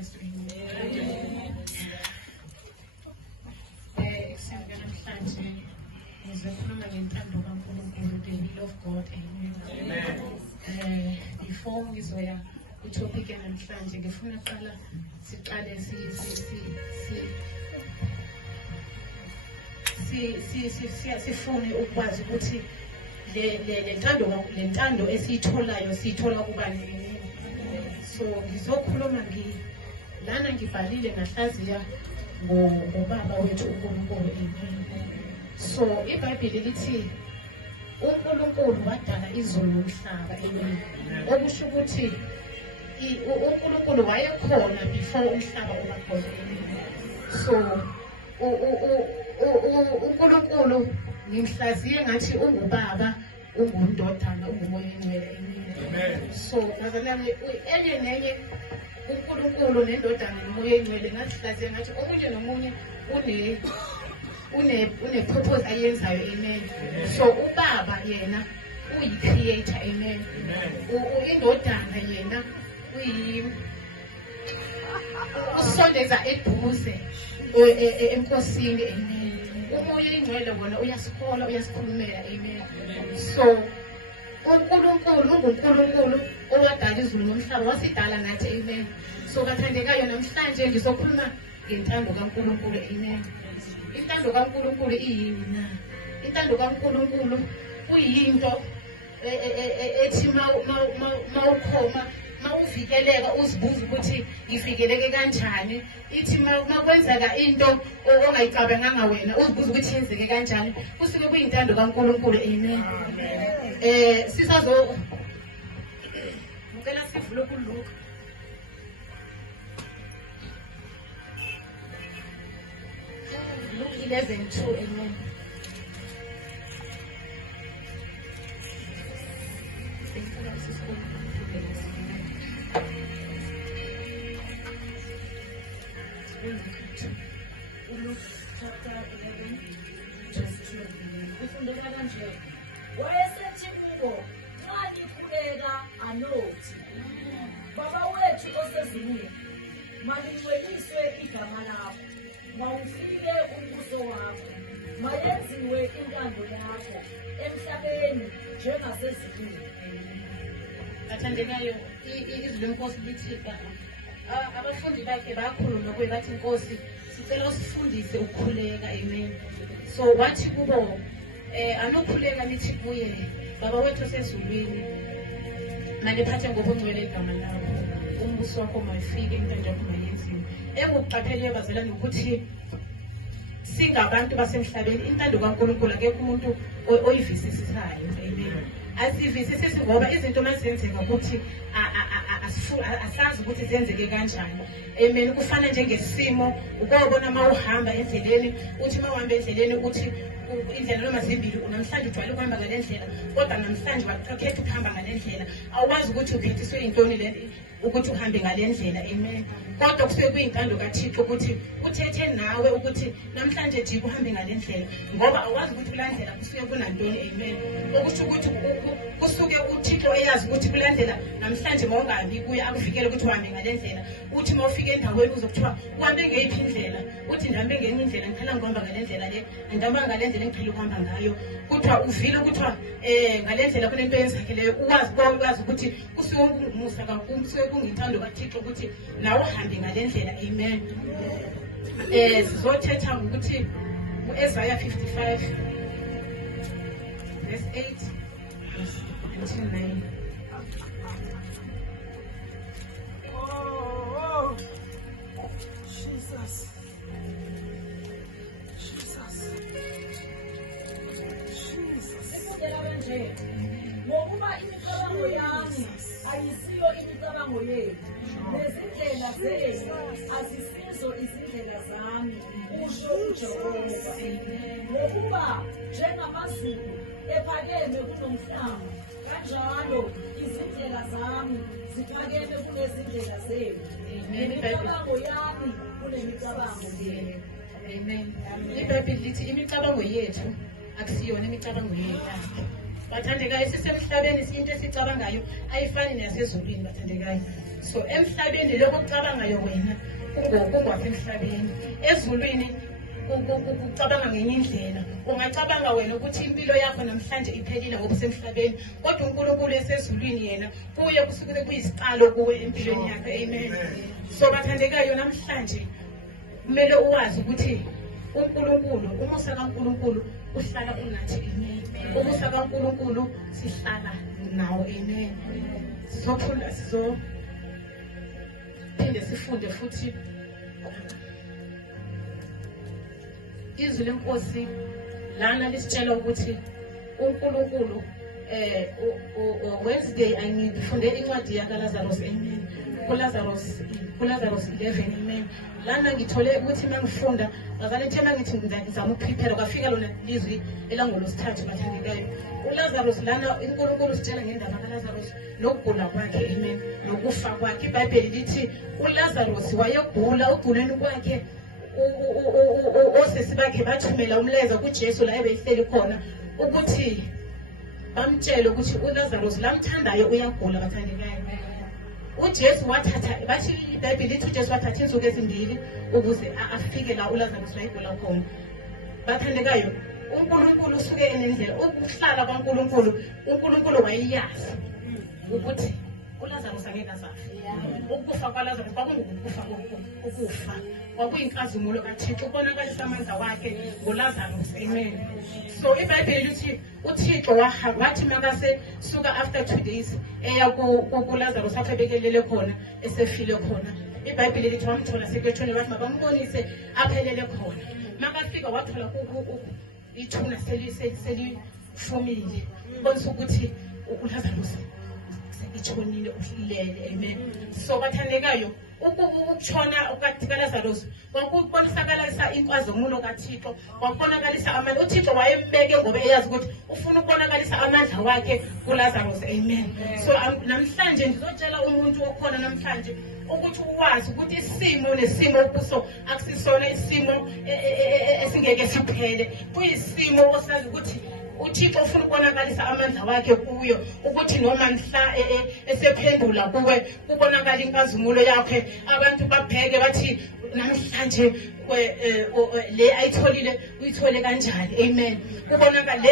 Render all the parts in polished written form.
Kristu. Ekuseni namhlanje ngizokhuluma ngentando kaNkulunkulu, the will of God. Amen. Before ngizoya kutopic namhlanje ngifuna qala siqale sifune ukwazi ukuthi le ntando esiyitholayo siyithola kubani. So ngizokhuluma lana ngibhalile ngahlaziya ngobaba wethu uNkulunkulu. So iBhayibheli lithi uNkulunkulu wadala izulu nomhlaba. Okusho ukuthi uNkulunkulu wayekhona before umhlaba uba khona. So uNkulunkulu ngimhlaziye ngathi ungubaba, ungundodana, ungumoya engcwele. So ngazalami enye nenye uNkulunkulu nendodana nomoya engcwele ngasihlaziye ngathi omunye nomunye une purpose ayenzayo. Amen. So ubaba yena uyi-creator. Amen. Indodana yena usondeza eduze enkosini. Amen. Umoya engcwele wona uyasihola, uyasikhulumela. Amen. So uNkulunkulu unguNkulunkulu owadala izulu nomhlaba, wasidala nathi. Amen. So bathandekayo, namhlanje ngizokhuluma ngentando kaNkulunkulu. Amen. Intando kaNkulunkulu iyini na? Intando kaNkulunkulu kuyinto ethi mawuvikeleka uzibuza ukuthi ivikeleke kanjani. Ithi makwenzeka into ongayicabanganga wena uzibuza ukuthi yenzeke kanjani. Kusuke kuyintando kaNkulunkulu. Amen. Ngicela sivule kuLuka. Luke 11:2. Amen. Luke chapter 11:2. Kufundeka kanje. Wayesethi kubo, nxa likhuleka anothi, Baba wethu osezulwini, malingcweliswe igama lakho, mawufike umbuso wakho, mayenziwe intando yakho emhlabeni njengasezulwini. Bathandekayo, izwi lenkosi lithi abafundi bakhe bakhuluma kuye bathi, Nkosi, sicela usifundise ukukhuleka. Amen. So wathi kubo, anokhuleka nithi kuye, Baba wethu osezulwini, maliphathe ngobungcwele igama lakho, umbuso wakho mawufike, intando yakho mayenziwe. Engukuqapheleyo bazalwane ukuthi singabantu basemhlabeni intando kaNkulunkulu akekho umuntu oyivisisisayo. Amen. Asivisisisi ngoba izinto mazenzeka ukuthi asazi ukuthi zenzeke kanjani. Amen. Kufana njengesimo ukubona mawuhamba endleleni, uthi mawuhamba endleleni uthi indlela noma zimbili, namhlanje ujwayele ukuhamba ngale ndlela kodwa namhlanje wakhetha ukuhamba ngale ndlela. Awukwazi ukuthi ukhethiswe intoni le ukuthi uhambe ngale ndlela. Amen. Kodwa kusuke kuyintando kaThixo ukuthi uthethe nawe ukuthi namhlanje jika uhambe ngale ndlela, ngoba awazi ukuthi kulandela kusuke kunantoni. Amen. Okusho ukuthi kusuke uThixo eyazi ukuthi kulandela namhlanje mawungabi kuye akuvikele ukuthi uhambe ngale ndlela. Uthi mawufika endaweni uzokuthiwa uhambe ngeyiphi indlela, uthi ndihambe ngenye indlela, ngicela ngohamba ngale ndlela le, ndihamba ngale ndlela engiqhele ukuhamba ngayo. Kuthiwa uvile ukuthiwa ngale ndlela kunento eyenzakeleyo, ukwazi ukuthi kusuke kungumusa kakhulu, kusuke kungintando kaThixo ukuthi nawe uhambe ngale ndlela. Amen. Sizothetha ngokuthi uIsaiah 55 verse 8 until 9. Oh, Jesus. Ikudela kanje. Ngokuba imicabango yami ayisiyo imicabango yenu, nezindlela zenu azisizo izindlela zami, kusho uJehova. Ngokuba njengamazulu ephakeme kunomhlaba, kanjalo izindlela zami ziphakeme kunezindlela zenu, imicabango yami kunemicabango yenu. Amen. iBhayibheli lithi imicabango yethu akusiyona imicabango yakhe. Bathandekayo, sisemhlabeni into esicabangayo ayifani nasezulwini. Bathandekayo, So emhlabeni lokho kucabangayo wena kungwasemhlabeni. Ezulwini ucabanga ngenye indlela. Ungacabanga wena ukuthi impilo yakho namhlanje iphelile ngoba usemhlabeni, kodwa uNkulunkulu esezulwini yena kuye kusuke kuyisiqalo kuwe empilweni yakho. Amen. So bathandekayo, namhlanje kumele uwazi ukuthi uNkulunkulu, umusa kaNkulunkulu uhlala unathi. Amen. Umusa kaNkulunkulu sihlala nawo. Amen. Sizophula sizophinde sifunde futhi izwi lenkosi lana lisitshela ukuthi uNkulunkulu Wednesday angifunde incwadi yakaLazarus. Amen. kuLazarus 11. Amen. Lana ngithole ukuthi mangifunda ngazane nje mangithi ngizama ukuprepare kwafika lona izwi elangolosithathu bathandekayo. uLazarus lana uNkulunkulu usitshela ngendaba kaLazarus nokugula kwakhe. Amen. Nokufa kwakhe. iBhayibheli lithi uLazarus wayegula, uguleni kwakhe osesi bakhe bathumela umlayezo kuJesu la ebeyihleli khona ukuthi bamtshele ukuthi uLazarus lamthandayo uyagula bathandekayo. uJesu wathatha, bathi iBhayibheli lithi uJesu wathatha insuku ezimbili ukuze afike la uLazarus wayegula khona. Bathandekayo, uNkulunkulu usuke enendlela ukuhlala kwaNkulunkulu. uNkulunkulu wayeyazi ukuthi uLazarus angeke asafe. Ukufa kwaLazarus kwakungukufa ukufa, kwakuyinkazimulo kaThixo ubonakalisa amandla wakhe ngoLazarus. Amen. So iBhayibheli lithi uThixo wathi makase suka after 2 days eya kuLazarus apho ebekelele khona esefile khona. iBhayibheli lithi wamthola sekethuni, bathi mabambonise aphelele khona. Makafika wathola ithuna selifumile, bonisa ukuthi uLazarus itshonile, uhlilele. Amen. So bathandekayo, ukutshona kaLazarus kwakubonakalisa inkazimulo kaThixo, kwakubonakalisa amandla. uThixo wayembeke ngoba eyazi ukuthi ufuna ukubonakalisa amandla wakhe kuLazarus. Amen. So namhlanje ngizotshela umuntu okhona namhlanje ukuthi uwazi ukuthi isimo nesimo kuso akusisona isimo esingeke siphele, kuyisimo osazi ukuthi uThixo ufuna ukubonakalisa amandla wakhe kuyo, ukuthi noma mhla esephendula kuwe kubonakala inkazimulo yakhe, abantu babheke bathi namhlanje le ayitholile uyithole kanjani. Amen. Kubonakala le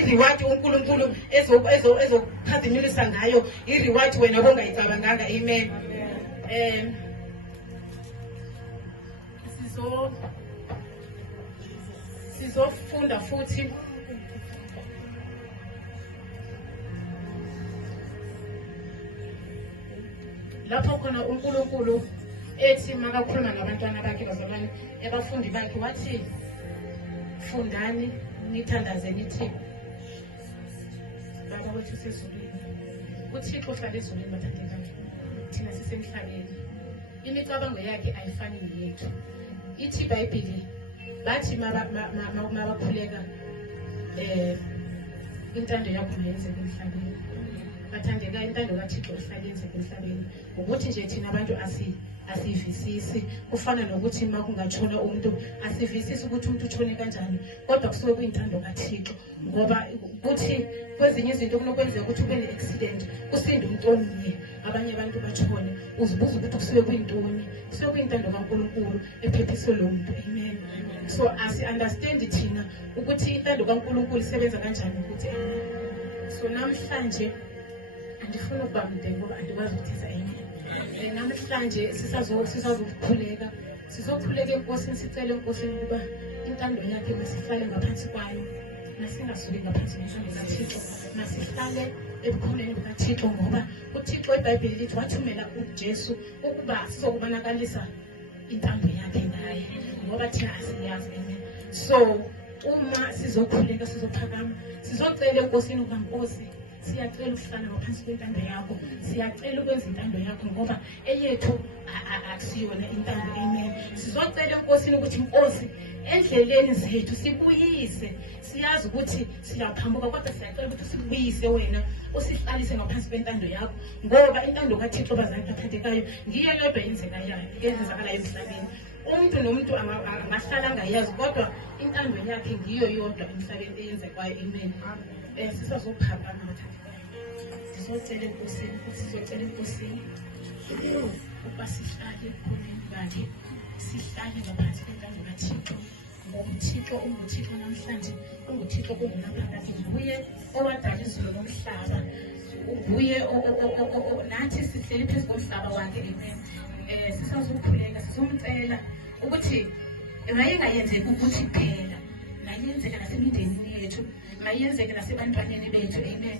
i-reward uNkulunkulu ezokuphazimisa ngayo, i-reward wena bongayicabanganga. Amen. Sizofunda futhi lapho khona uNkulunkulu ethi makakhuluma nabantwana bakhe bazalwane abafundi bakhe wathi fundani nithandaze nithi Baba wethu sezulwini. uThixo uhlala ezulwini bathandekayo, thina sisemhlabeni. Imicabango yakhe ayifani neyethu. Ithi iBhayibheli bathi mabakhuleka intando yakho mayenzeke emhlabeni. Bathandeka, intando kaThixo ihlala yenzeke emhlabeni. Ukuthi nje thina abantu asivisisi, kufana nokuthi uma kungatshona umuntu asivisisi ukuthi umuntu utshone kanjani, kodwa kusuke kuyintando kaThixo. Ngoba kuthi kwezinye izinto kunokwenzeka ukuthi ube ne-accident kusinde umuntu omnye, abanye abantu batshone, uzibuza ukuthi kusuke kuyintoni. Kusuke kuyintando kaNkulunkulu ephephise lo muntu. Amen. So asi-understand thina ukuthi intando kaNkulunkulu isebenza kanjani ukuthi. So namhlanje andifuna ukuba mde ngoba andikwazi ukuthisa enye. Namhlanje sisazokhuleka, sizokhuleka enkosini, sicele enkosini ukuba intando yakhe masihlale ngaphansi kwayo, masingasuki ngaphansi kwentando kaThixo, masihlale ebukhoneni bukaThixo. Ngoba uThixo iBhayibheli lithi wathumela uJesu ukuba sizokubonakalisa intando yakhe ngaye, ngoba thina asiyazi. Amen. So uma sizokhuleka, sizophakama, sizocela enkosini ukuba Nkosi, siyacela ukuhlala ngaphansi kwentando yakho, siyacela ukwenza intando yakho ngoba eyethu akusiyona intando. Amen. Sizocela enkosini ukuthi Nkosi, endleleni zethu sibuyise, siyazi ukuthi siyaphambuka, kodwa siyacela ukuthi sibuyise wena, usihlalise ngaphansi kwentando yakho, ngoba intando kaThixo bazali bathandekayo ngiyo yodwa yenzakalayo emhlabeni. Umuntu nomuntu angahlala angayazi, kodwa intando yakhe ngiyo yodwa emhlabeni eyenzekwayo. Amen. Sisazophakama, sizocela enkosini, sizocela enkosini ukuba sihlale ebukhoneni bakhe, sihlale ngaphansi kwentando kaThixo. Ngoba uThixo unguThixo namhlanje, unguThixo kungunaphakade. Nguye owadala izulu nomhlaba, nguye nathi sihleli phezu komhlaba wakhe. Amen. Sisazokhuleka sizomcela ukuthi mayengayenzeki ukuthi kuphela, mayenzeka nasemindenini yethu, mayenzeka nasebantwaneni bethu. Amen.